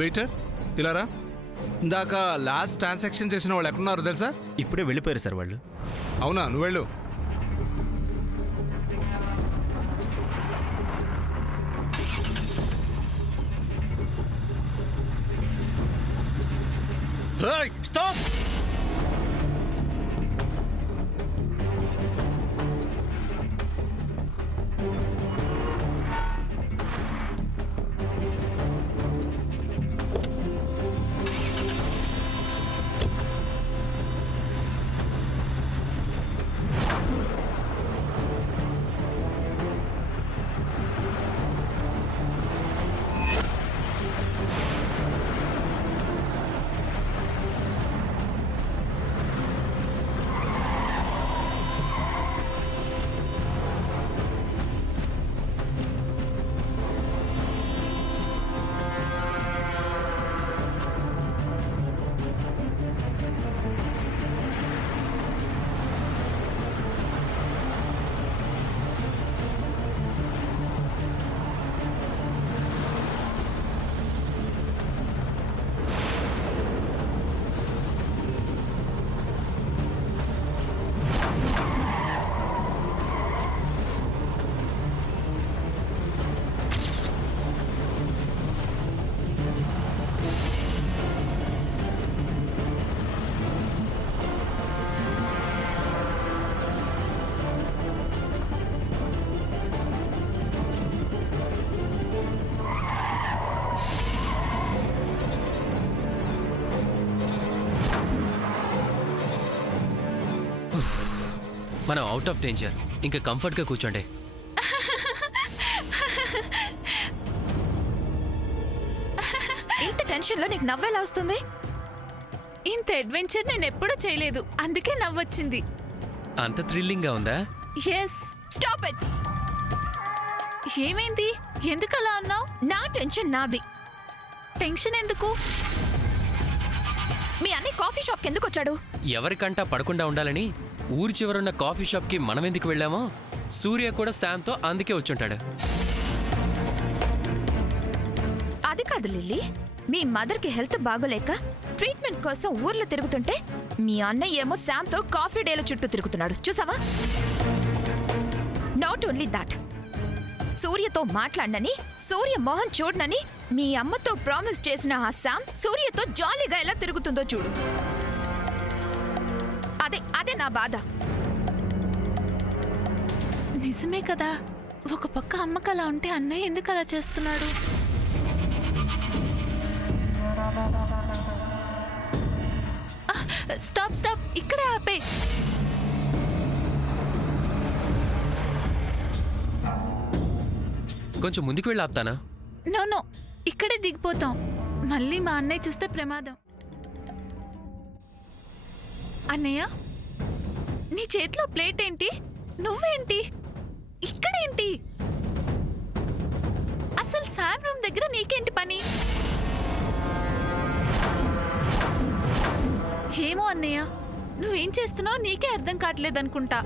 Waiter ఇలారా. ఇందాక last transaction చేసిన వాళ్ళు ఎక్కడున్నారు తెలుసా? ఇప్పుడే వెళ్ళిపోయారు సార్ వాళ్ళు. అవునా, నువ్వు వెళ్ళు. స్టాప్. మనం అవుట్ ఆఫ్ డేంజర్. ఇంకా కంఫర్ట్గా కూర్చోండి. ఇంత టెన్షన్లో నీకు నవ్వేలా వస్తుంది? ఇంత అడ్వెంచర్ నేను ఎప్పుడూ చేయలేదు, అందుకే నవ్వొచ్చింది. అంత థ్రిల్లింగ్గా ఉందా? ఎస్. Stop it. ఏమైంది? ఎందుకు అలా అన్నావు? నా టెన్షన్ నాది. టెన్షన్ ఎందుకు? మీ అన్నయ్య కాఫీ షాప్కి ఎందుకు వచ్చాడు? ఎవరికంటా పడకుండా ఉండాలని ఊరి చివరున్న కాఫీ షాప్కి మనం ఎందుకు వెళ్ళామో సూర్య కూడా శామ్తో అందుకే వచ్చుంటాడు. అది కాదు లిల్లీ, మీ మదర్కి హెల్త్ బాగోలేక ట్రీట్మెంట్ కోసం ఊర్లో తిరుగుతుంటే మీ అన్నయ్య ఏమో శామ్తో కాఫీ డేల చుట్టూ తిరుగుతున్నాడు, చూసావా? నాట్ ఓన్లీ దాట్, సూర్యతో మాట్లాడనని, సూర్య మోహన్ చూడనని మీ అమ్మతో ప్రామిస్ చేసిన ఆ శామ్ సూర్యతో జాలీగా ఎలా తిరుగుతుందో చూడు. అదే నా బాధ. నిజమే కదా, ఒక పక్క అమ్మకు అలా ఉంటే అన్నయ్య ఎందుకు అలా చేస్తున్నాడు? స్టాప్ స్టాప్, ఇక్కడే ఆపే. కొంచెం ముందుకు వెళ్ళి ఆపుతానా? నో నో, ఇక్కడే దిగిపోతాం. మళ్ళీ మా అన్నయ్య చూస్తే ప్రమాదం. అన్నయ్య, నీ చేతిలో ప్లేట్ ఏంటి? నువ్వేంటి ఇక్కడేంటి? అసలు శామ్ రూమ్ దగ్గర నీకేంటి పని? ఏమో అన్నయ్య, నువ్వేం చేస్తున్నావు నీకే అర్థం కావట్లేదనుకుంటా.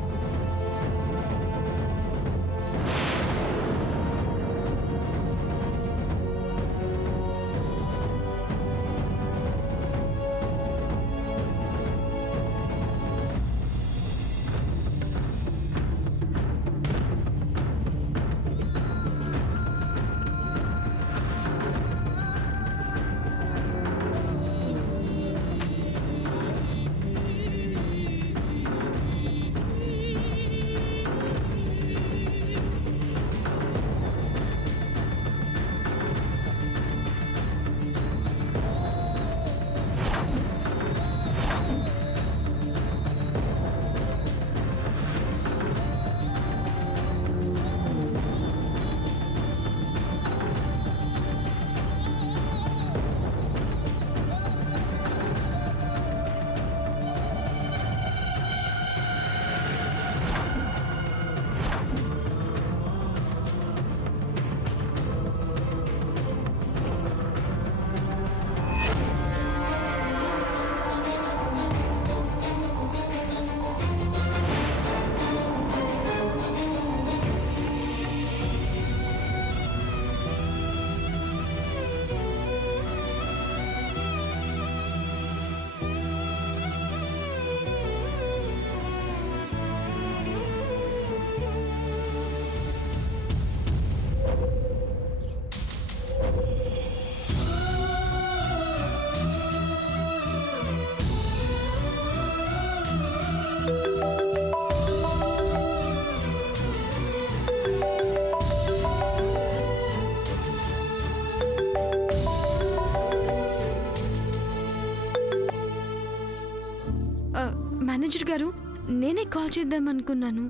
నేనే కాల్ చేద్దాం అనుకున్నాను.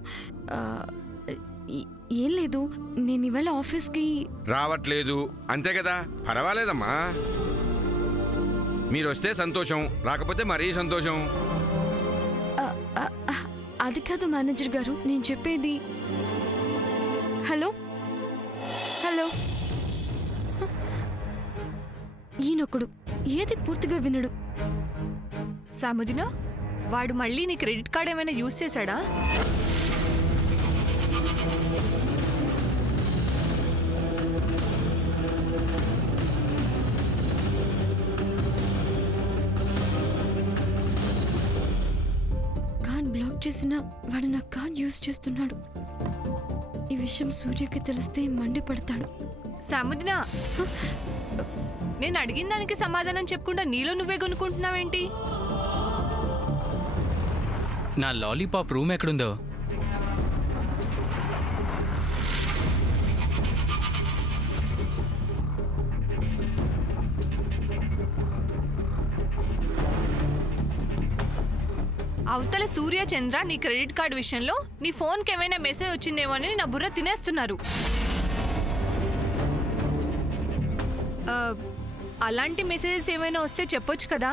ఆ, ఏం లేదు, నేను ఇవాళ ఆఫీస్కి రావట్లేదు అంతే కదా, పర్వాలేదమ్మా. మీరు వస్తే సంతోషం, రాకపోతే మరీ సంతోషం. ఆ, ఆ, ఆ, అది కాదు మేనేజర్ గారు, నేను చెప్పేది. హలో హలో, ఈయనొకడు ఏది పూర్తిగా వినడు. సాముదినా, వాడు మళ్ళీ నీ క్రెడిట్ కార్డ్ ఏమైనా యూజ్ చేశాడా? కార్డ్ బ్లాక్ చేసినా వాడు నా కార్డ్ యూజ్ చేస్తున్నాడు. ఈ విషయం సూర్యకి తెలిస్తే మండిపడతాడు. సాముదినా, నేను అడిగిన దానికి సమాధానం చెప్పకుండా నీలో నువ్వే కొనుక్కుంటున్నావేంటి? నా లాలీపాప్ రూమ్ ఎక్కడుందో? అవతల సూర్య చంద్ర నీ క్రెడిట్ కార్డ్ విషయంలో నీ ఫోన్కి ఏమైనా మెసేజ్ వచ్చిందేమో అని నా బుర్ర తినేస్తున్నారు. అలాంటి మెసేజెస్ ఏమైనా వస్తే చెప్పొచ్చు కదా.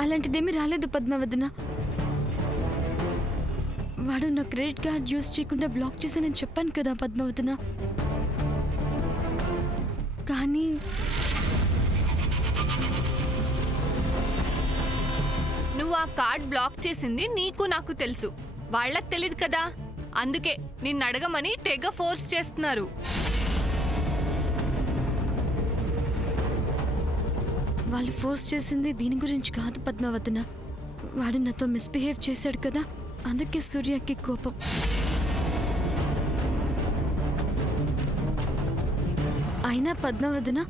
అలాంటిదేమీ రాలేదు పద్మావదన. వాడు నా క్రెడిట్ కార్డ్ యూజ్ చేయకుండా బ్లాక్ చేశానని చెప్పాను కదా పద్మావదన. కానీ నువ్వు ఆ కార్డ్ బ్లాక్ చేసింది నీకు నాకు తెలుసు, వాళ్ళకి తెలియదు కదా. అందుకే నిన్ను అడగమని తెగ ఫోర్స్ చేస్తున్నారు. వాళ్ళు ఫోర్స్ చేసింది దీని గురించి కాదు పద్మావదన. వాడు నాతో మిస్బిహేవ్ చేశాడు కదా, అందుకే సూర్యకి కోపం. అయినా పద్మావదన,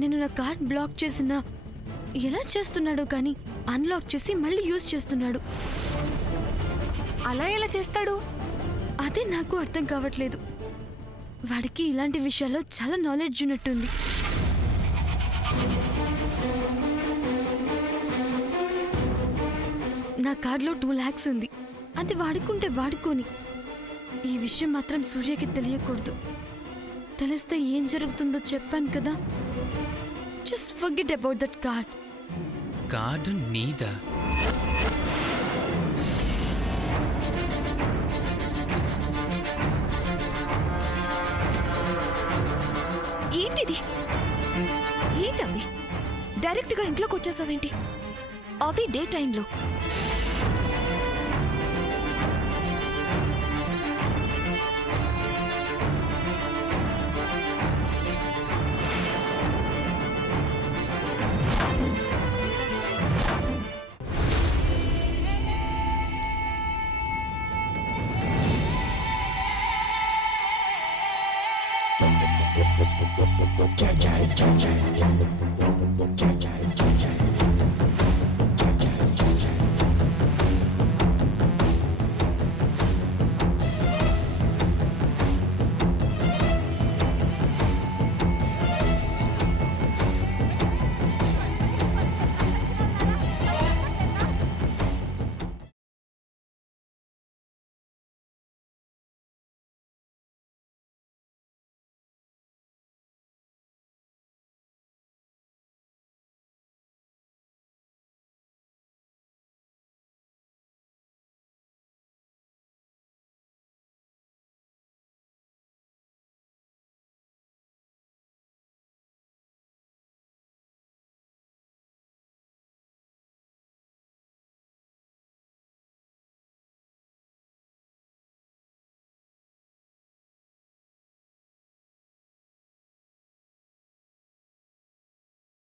నేను నా కార్డ్ బ్లాక్ చేసినా ఎలా చేస్తున్నాడో కానీ అన్లాక్ చేసి మళ్ళీ యూజ్ చేస్తున్నాడు. అలా ఎలా చేస్తాడు? అదే నాకు అర్థం కావట్లేదు. వాడికి ఇలాంటి విషయాల్లో చాలా నాలెడ్జ్ ఉన్నట్టుంది. నా కార్డులో 2 lakhs ఉంది. అది వాడుకుంటే వాడుకోని. ఈ విషయం మాత్రం సూర్యకి తెలియకూడదు. తెలిస్తే ఏం జరుగుతుందో చెప్పాను కదా. Just forget about that card. Card నీదా? ఏంటిది? ఏంటమ్మి, డైరెక్ట్గా ఇంట్లోకి వచ్చేసావేంటి? అదే డే టైంలో.